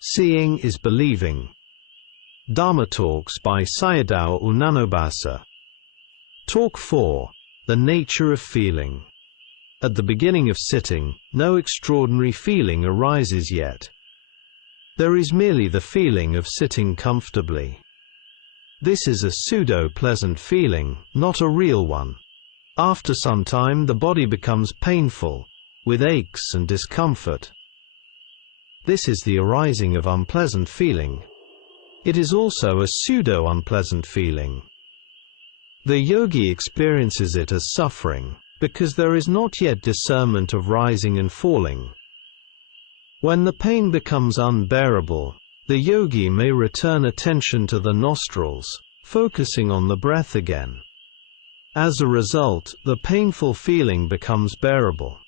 Seeing is believing. Dharma Talks by Sayadaw Nyanabhasa. Talk 4. The Nature of Feeling. At the beginning of sitting, no extraordinary feeling arises yet. There is merely the feeling of sitting comfortably. This is a pseudo-pleasant feeling, not a real one. After some time the body becomes painful, with aches and discomfort. This is the arising of unpleasant feeling. It is also a pseudo-unpleasant feeling. The yogi experiences it as suffering, because there is not yet discernment of rising and falling. When the pain becomes unbearable, the yogi may return attention to the nostrils, focusing on the breath again. As a result, the painful feeling becomes bearable.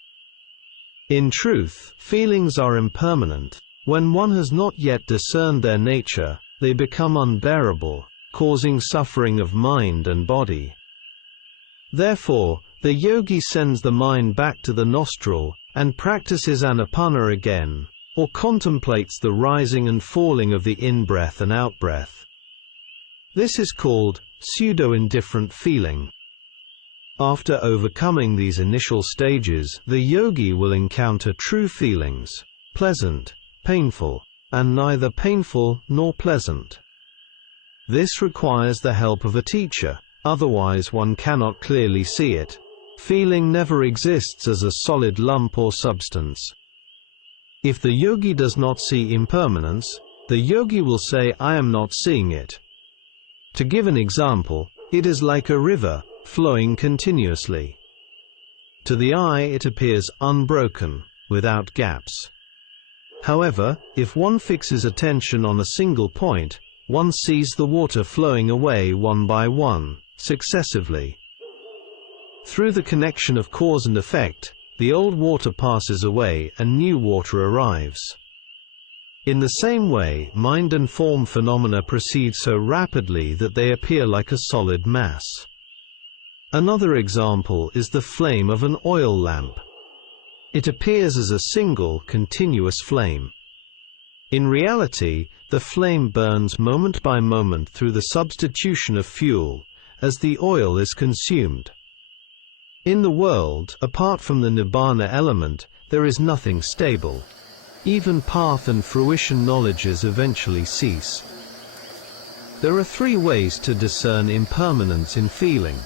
In truth, feelings are impermanent. When one has not yet discerned their nature, they become unbearable, causing suffering of mind and body. Therefore, the yogi sends the mind back to the nostril, and practices anapana again, or contemplates the rising and falling of the in-breath and out-breath. This is called pseudo-indifferent feeling. After overcoming these initial stages, the yogi will encounter true feelings, pleasant, painful, and neither painful nor pleasant. This requires the help of a teacher, otherwise one cannot clearly see it. Feeling never exists as a solid lump or substance. If the yogi does not see impermanence, the yogi will say, "I am not seeing it." To give an example, it is like a river, flowing continuously. To the eye it appears unbroken, without gaps. However, if one fixes attention on a single point, one sees the water flowing away one by one, successively. Through the connection of cause and effect, the old water passes away and new water arrives. In the same way, mind and form phenomena proceed so rapidly that they appear like a solid mass. Another example is the flame of an oil lamp. It appears as a single, continuous flame. In reality, the flame burns moment by moment through the substitution of fuel, as the oil is consumed. In the world, apart from the nibbana element, there is nothing stable. Even path and fruition knowledges eventually cease. There are three ways to discern impermanence in feeling.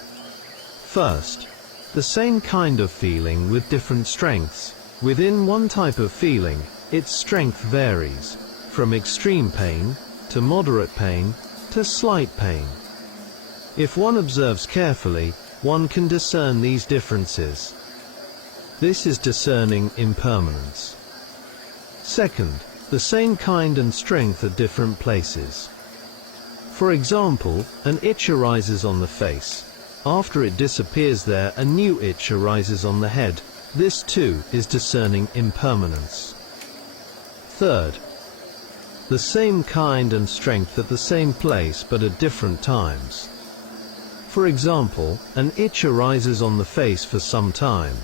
First, the same kind of feeling with different strengths. Within one type of feeling, its strength varies, from extreme pain, to moderate pain, to slight pain. If one observes carefully, one can discern these differences. This is discerning impermanence. Second, the same kind and strength at different places. For example, an itch arises on the face. After it disappears there, a new itch arises on the head. This too is discerning impermanence. Third, the same kind and strength at the same place but at different times. For example, an itch arises on the face for some time.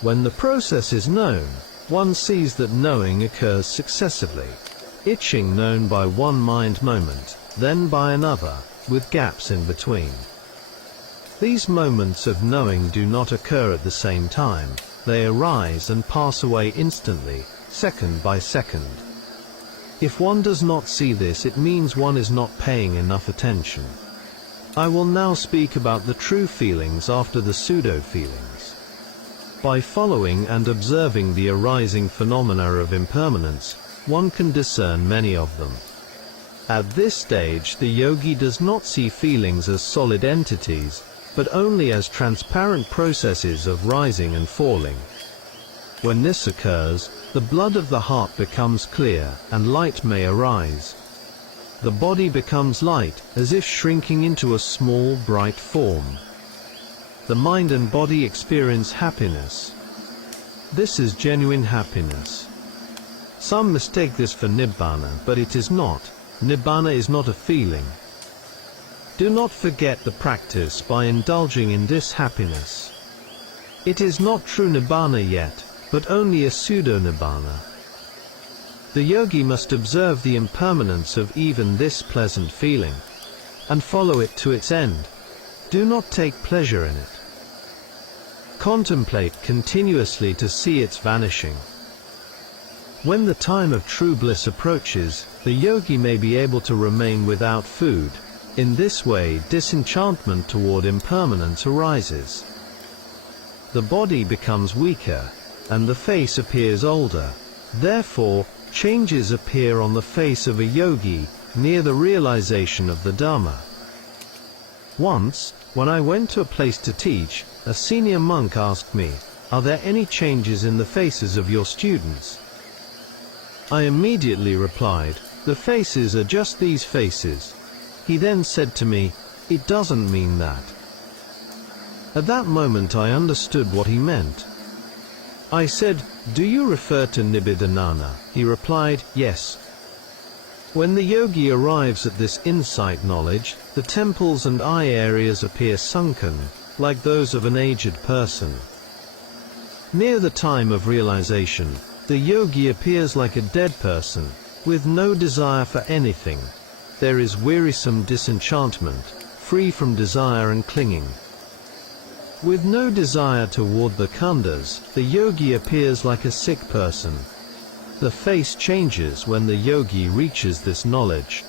When the process is known, one sees that knowing occurs successively. Itching known by one mind moment, then by another, with gaps in between. These moments of knowing do not occur at the same time. They arise and pass away instantly, second by second. If one does not see this, it means one is not paying enough attention. I will now speak about the true feelings after the pseudo-feelings. By following and observing the arising phenomena of impermanence, one can discern many of them. At this stage, the yogi does not see feelings as solid entities, but only as transparent processes of rising and falling. When this occurs, the blood of the heart becomes clear, and light may arise. The body becomes light, as if shrinking into a small, bright form. The mind and body experience happiness. This is genuine happiness. Some mistake this for nibbana, but it is not. Nibbana is not a feeling. Do not forget the practice by indulging in this happiness. It is not true nibbana yet, but only a pseudo-nibbana. The yogi must observe the impermanence of even this pleasant feeling, and follow it to its end. Do not take pleasure in it. Contemplate continuously to see its vanishing. When the time of true bliss approaches, the yogi may be able to remain without food. In this way, disenchantment toward impermanence arises. The body becomes weaker, and the face appears older. Therefore, changes appear on the face of a yogi, near the realization of the Dhamma. Once, when I went to a place to teach, a senior monk asked me, "Are there any changes in the faces of your students?" I immediately replied, "The faces are just these faces." He then said to me, "It doesn't mean that." At that moment I understood what he meant. I said, "Do you refer to Nibbidhanana?" He replied, "Yes." When the yogi arrives at this insight knowledge, the temples and eye areas appear sunken, like those of an aged person. Near the time of realization, the yogi appears like a dead person, with no desire for anything. There is wearisome disenchantment, free from desire and clinging. With no desire toward the khandhas, the yogi appears like a sick person. The face changes when the yogi reaches this knowledge.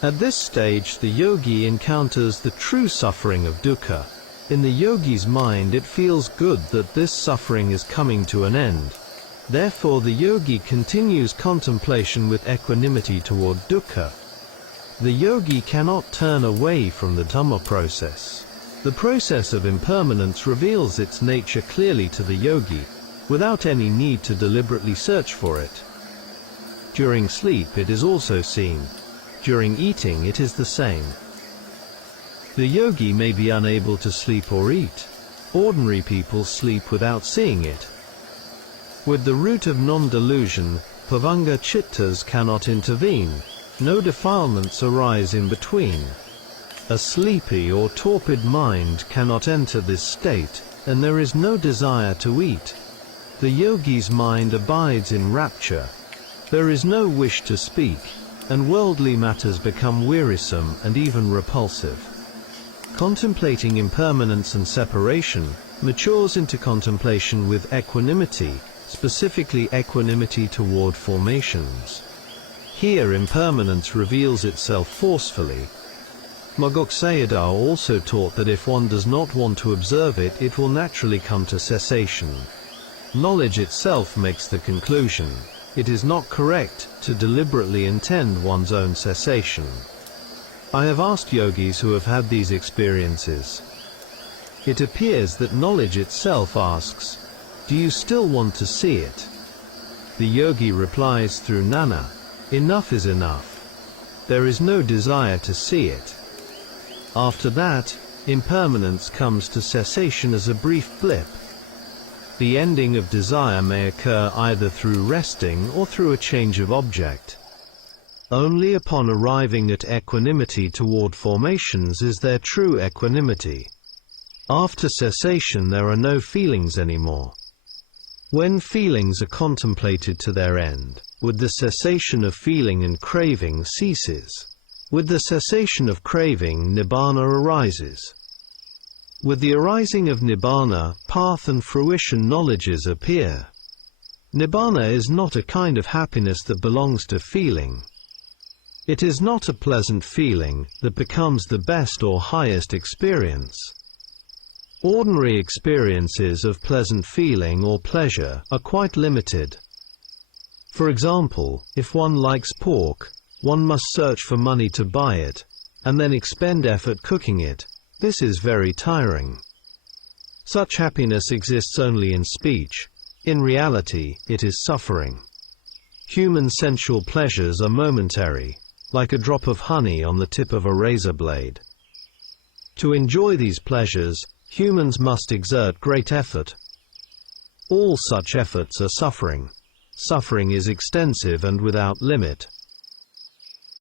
At this stage, the yogi encounters the true suffering of dukkha. In the yogi's mind, it feels good that this suffering is coming to an end. Therefore, the yogi continues contemplation with equanimity toward dukkha. The yogi cannot turn away from the Dhamma process. The process of impermanence reveals its nature clearly to the yogi, without any need to deliberately search for it. During sleep it is also seen. During eating it is the same. The yogi may be unable to sleep or eat. Ordinary people sleep without seeing it. With the root of non-delusion, Pavanga Chittas cannot intervene. No defilements arise in between. A sleepy or torpid mind cannot enter this state, and there is no desire to eat. The yogi's mind abides in rapture. There is no wish to speak, and worldly matters become wearisome and even repulsive. Contemplating impermanence and separation matures into contemplation with equanimity, specifically equanimity toward formations. Here impermanence reveals itself forcefully. Mogok Sayadaw also taught that if one does not want to observe it, it will naturally come to cessation. Knowledge itself makes the conclusion. It is not correct to deliberately intend one's own cessation. I have asked yogis who have had these experiences. It appears that knowledge itself asks, "Do you still want to see it?" The yogi replies through Nana, "Enough is enough. There is no desire to see it." After that, impermanence comes to cessation as a brief blip. The ending of desire may occur either through resting or through a change of object. Only upon arriving at equanimity toward formations is there true equanimity. After cessation there are no feelings anymore. When feelings are contemplated to their end, with the cessation of feeling and craving ceases. With the cessation of craving, nibbana arises. With the arising of nibbana, path and fruition knowledges appear. Nibbana is not a kind of happiness that belongs to feeling. It is not a pleasant feeling that becomes the best or highest experience. Ordinary experiences of pleasant feeling or pleasure are quite limited. For example, if one likes pork, one must search for money to buy it, and then expend effort cooking it. This is very tiring. Such happiness exists only in speech. In reality, it is suffering. Human sensual pleasures are momentary, like a drop of honey on the tip of a razor blade. To enjoy these pleasures, humans must exert great effort. All such efforts are suffering. Suffering is extensive and without limit.